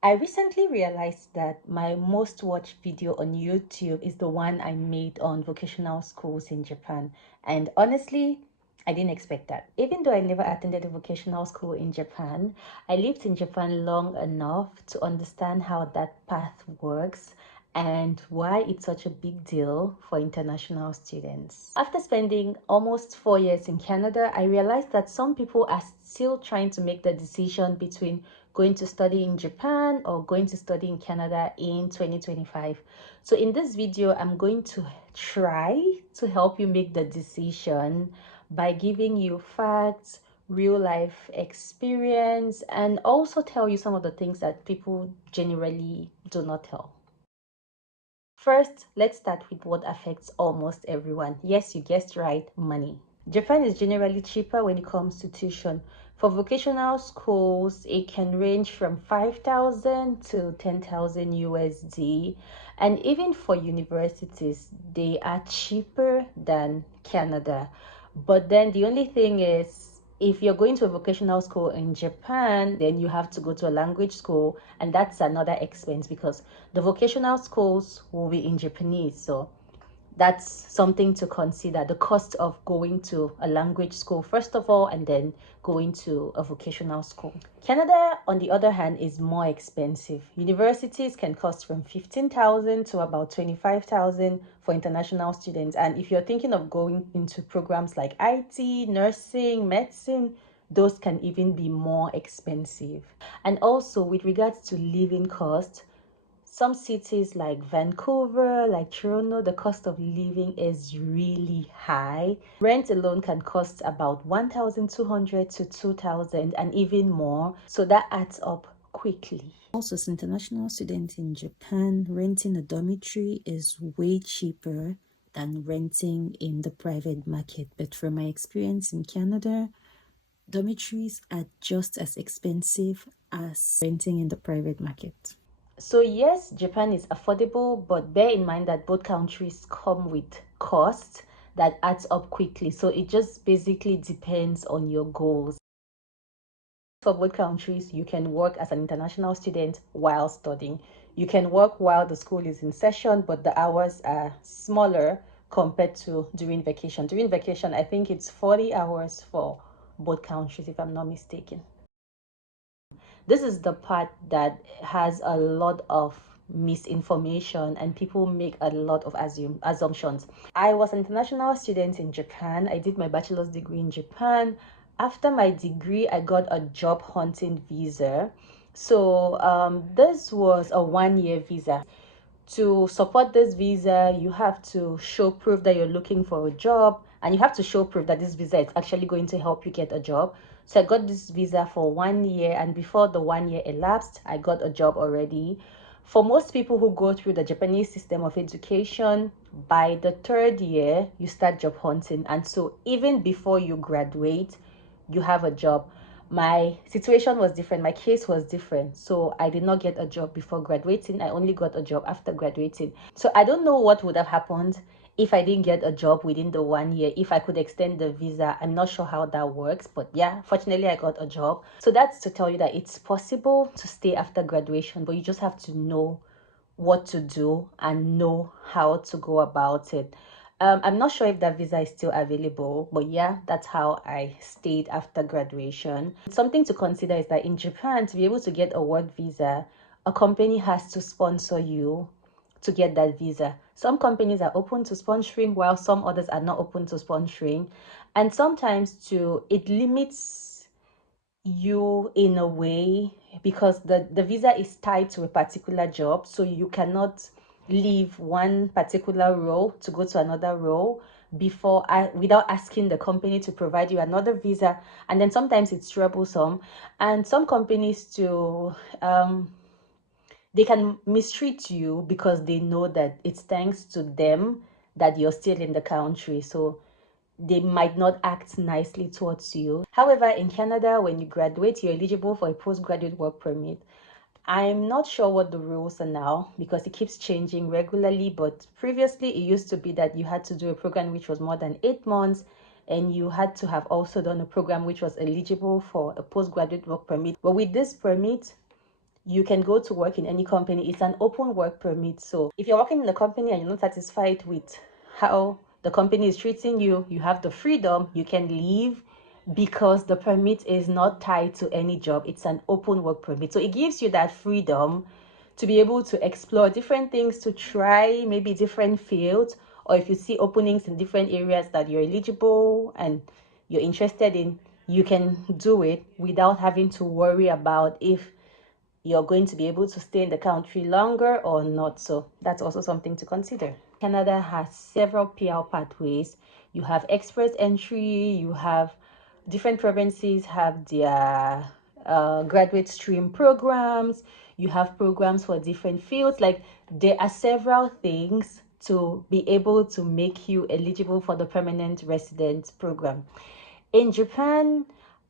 I recently realized that my most watched video on YouTube is the one I made on vocational schools in Japan. And honestly, I didn't expect that. Even though I never attended a vocational school in Japan, I lived in Japan long enough to understand how that path works and why it's such a big deal for international students. After spending almost 4 years in Canada, I realized that some people are still trying to make the decision between going to study in Japan or going to study in Canada in 2025. So in this video, I'm going to try to help you make the decision by giving you facts, real life experience, and also tell you some of the things that people generally do not tell. First, let's start with what affects almost everyone. Yes, you guessed right, money. Japan is generally cheaper when it comes to tuition. For vocational schools, it can range from 5,000 to 10,000 USD. And even for universities, they are cheaper than Canada. But then the only thing is, if you're going to a vocational school in Japan, then you have to go to a language school, and that's another expense because the vocational schools will be in Japanese. So that's something to consider, the cost of going to a language school first of all and then going to a vocational school. Canada, on the other hand, is more expensive. Universities can cost from 15,000 to about 25,000 for international students, and if you're thinking of going into programs like IT, nursing, medicine, those can even be more expensive. And also with regards to living costs, some cities like Vancouver, like Toronto, the cost of living is really high. Rent alone can cost about 1,200 to 2,000 and even more. So that adds up quickly. Also, as international students in Japan, renting a dormitory is way cheaper than renting in the private market. But from my experience in Canada, dormitories are just as expensive as renting in the private market. So yes, Japan is affordable, but bear in mind that both countries come with costs that adds up quickly. So it just basically depends on your goals. For both countries, you can work as an international student while studying. You can work while the school is in session, but the hours are smaller compared to during vacation. During vacation, I think it's 40 hours for both countries, if I'm not mistaken. This is the part that has a lot of misinformation and people make a lot of assumptions. I was an international student in Japan. I did my bachelor's degree in Japan. After my degree, I got a job hunting visa. So this was a 1 year visa. To support this visa, you have to show proof that you're looking for a job, and you have to show proof that this visa is actually going to help you get a job. So I got this visa for 1 year, and before the 1 year elapsed, I got a job already. For most people who go through the Japanese system of education, by the third year you start job hunting, and so even before you graduate you have a job. My situation was different, my case was different, so I did not get a job before graduating. I only got a job after graduating. So I don't know what would have happened if I didn't get a job within the 1 year. If I could extend the visa, I'm not sure how that works, but yeah, fortunately I got a job. So that's to tell you that it's possible to stay after graduation, but you just have to know what to do and know how to go about it. I'm not sure if that visa is still available, but yeah, that's how I stayed after graduation. Something to consider is that in Japan, to be able to get a work visa, a company has to sponsor you to get that visa. Some companies are open to sponsoring while some others are not open to sponsoring. And sometimes too, it limits you in a way because the visa is tied to a particular job, so you cannot leave one particular role to go to another role before without asking the company to provide you another visa. And then sometimes it's troublesome, and some companies too, they can mistreat you because they know that it's thanks to them that you're still in the country, so they might not act nicely towards you. However, in Canada, when you graduate, you're eligible for a postgraduate work permit. I'm not sure what the rules are now because it keeps changing regularly, but previously it used to be that you had to do a program which was more than 8 months, and you had to have also done a program which was eligible for a postgraduate work permit. But with this permit, you can go to work in any company. It's an open work permit. So if you're working in a company and you're not satisfied with how the company is treating you, you have the freedom, you can leave, because the permit is not tied to any job. It's an open work permit. So it gives you that freedom to be able to explore different things, to try maybe different fields, or if you see openings in different areas that you're eligible and you're interested in, you can do it without having to worry about if you're going to be able to stay in the country longer or not. So that's also something to consider. Canada has several PR pathways. You have express entry, you have different provinces have their graduate stream programs, you have programs for different fields. Like, there are several things to be able to make you eligible for the permanent resident program. In Japan,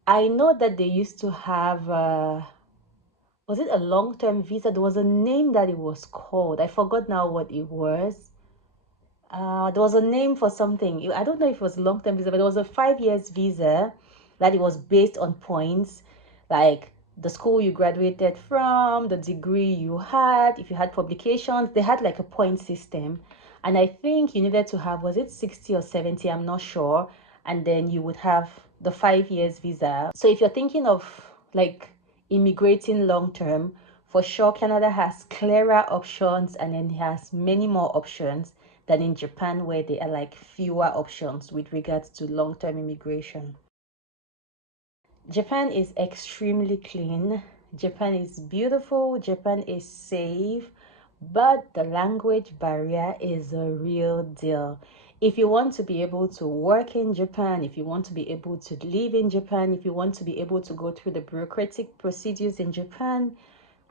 I know that they used to have was it a long-term visa? There was a name that it was called. I forgot now what it was. There was a name for something. I don't know if it was a long-term visa, but it was a 5 years visa that it was based on points, like the school you graduated from, the degree you had, if you had publications. They had like a point system. And I think you needed to have, was it 60 or 70? I'm not sure. And then you would have the 5 years visa. So if you're thinking of like immigrating long term, for sure Canada has clearer options, and then it has many more options than in Japan, where there are like fewer options with regards to long-term immigration. Japan is extremely clean. Japan is beautiful. Japan is safe. But the language barrier is a real deal. If you want to be able to work in Japan, if you want to be able to live in Japan, if you want to be able to go through the bureaucratic procedures in Japan,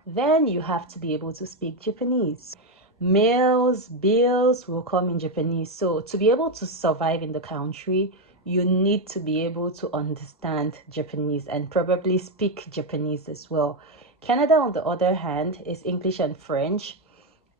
then you have to be able to speak Japanese. Mails, bills will come in Japanese. So to be able to survive in the country, you need to be able to understand Japanese and probably speak Japanese as well. Canada, on the other hand, is English and French.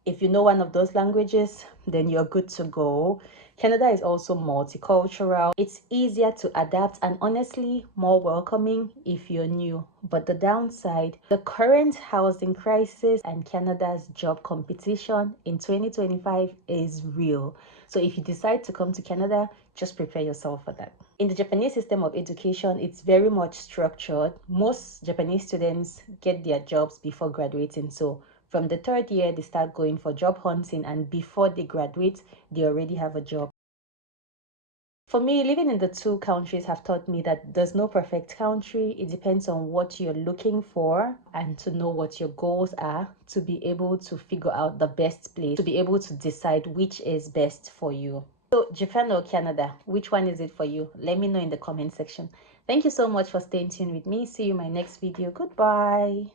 If you know one of those languages, then you're good to go. Canada is also multicultural. It's easier to adapt and honestly more welcoming if you're new. But the downside, the current housing crisis and Canada's job competition in 2025 is real. So if you decide to come to Canada, just prepare yourself for that. In the Japanese system of education, it's very much structured. Most Japanese students get their jobs before graduating. So from the third year, they start going for job hunting, and before they graduate, they already have a job. For me, living in the two countries have taught me that there's no perfect country. It depends on what you're looking for and to know what your goals are, to be able to figure out the best place, to be able to decide which is best for you. So Japan or Canada, which one is it for you? Let me know in the comment section. Thank you so much for staying tuned with me. See you in my next video. Goodbye.